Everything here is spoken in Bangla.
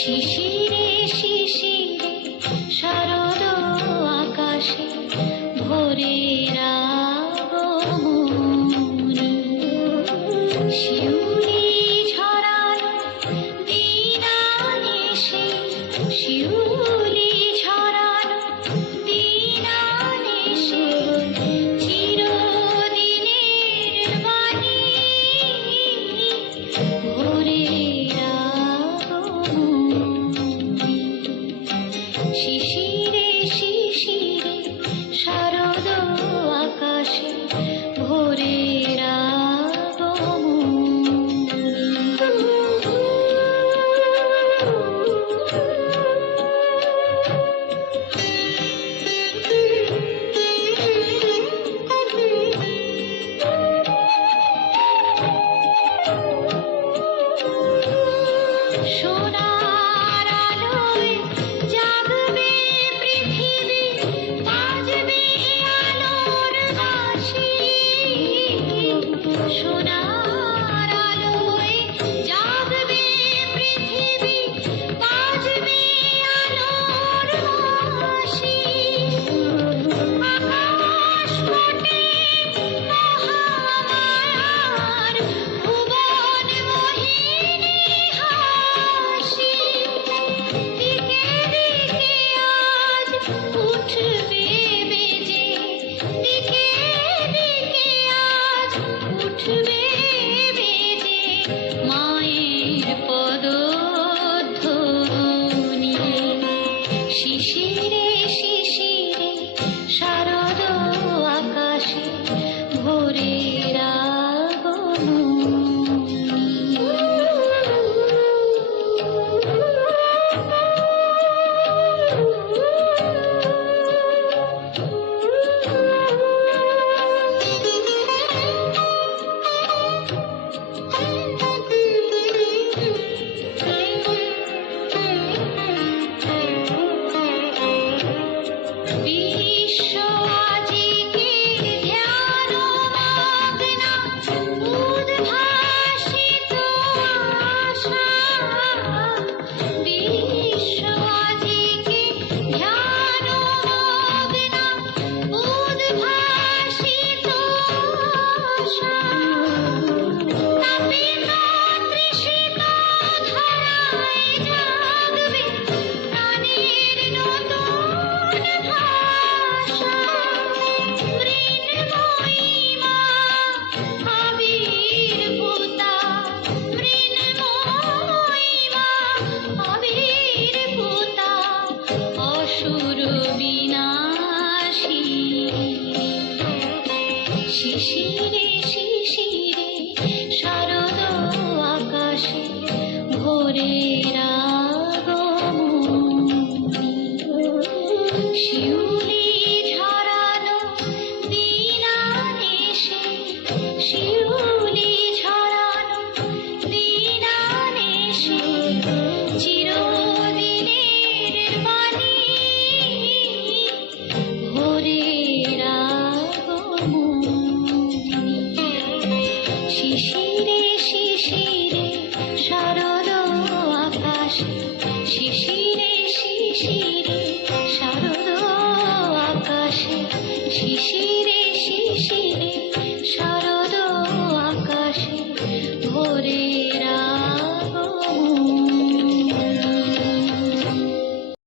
শিশিরে শিশিরে শারদ আকাশে ভোরের আগমন, শিউলি ঝরানো দিনানিশে, শিউলি ঝরানো দিনানিশে, চিরদিনের বাণী ভোরের আগমন। শিশিরে শিশিরে শারদ আকাশে ভোরের সোনার আলোয় জাগবে পৃথিবী, বাজবে আলোর বাঁশি। সোনার আলোয় জাগবে পৃথিবী, বাজবে আলোর বাঁশি। আকাশ পটে মহামায়ার ভুবন মোহিনী হাসি। দিকে দিকে আজ উঠবে বেজে, দিকে দিকে আজ উঠবে বেজে মায়ের পদধ্বনি। শিশিরে শিশিরে শারদ আকাশে ভোরের বিশ্ব আজিকে ধ্যান মগ্না, উদ্ভাসিত আশা। বিশ্ব আজিকে ধ্যান মগ্না, উদ্ভাসিত আশা। তাপিত তৃষিত ধরায় জাগবে প্রাণের নতুন ভাষা। মৃন্ময়ী মা আবির্ভূতা, মৃন্ময়ী মা আবির্ভূতা, অসুর বিনাশী। শিশিরে শিশিরে শারদ আকাশে ভোরের আগমনী। শিউলি ঝরানো দিনানিশে, শিউলি ঝরানো দিনানিশে, চিরদিনের বাণী ভোরের আগমনী। শিশিরে শিশিরে শারদ আকাশে, শিশিরে শিশিরে শারদ আকাশে, শিশিরে শিশিরে শারদ আকাশে ভোরে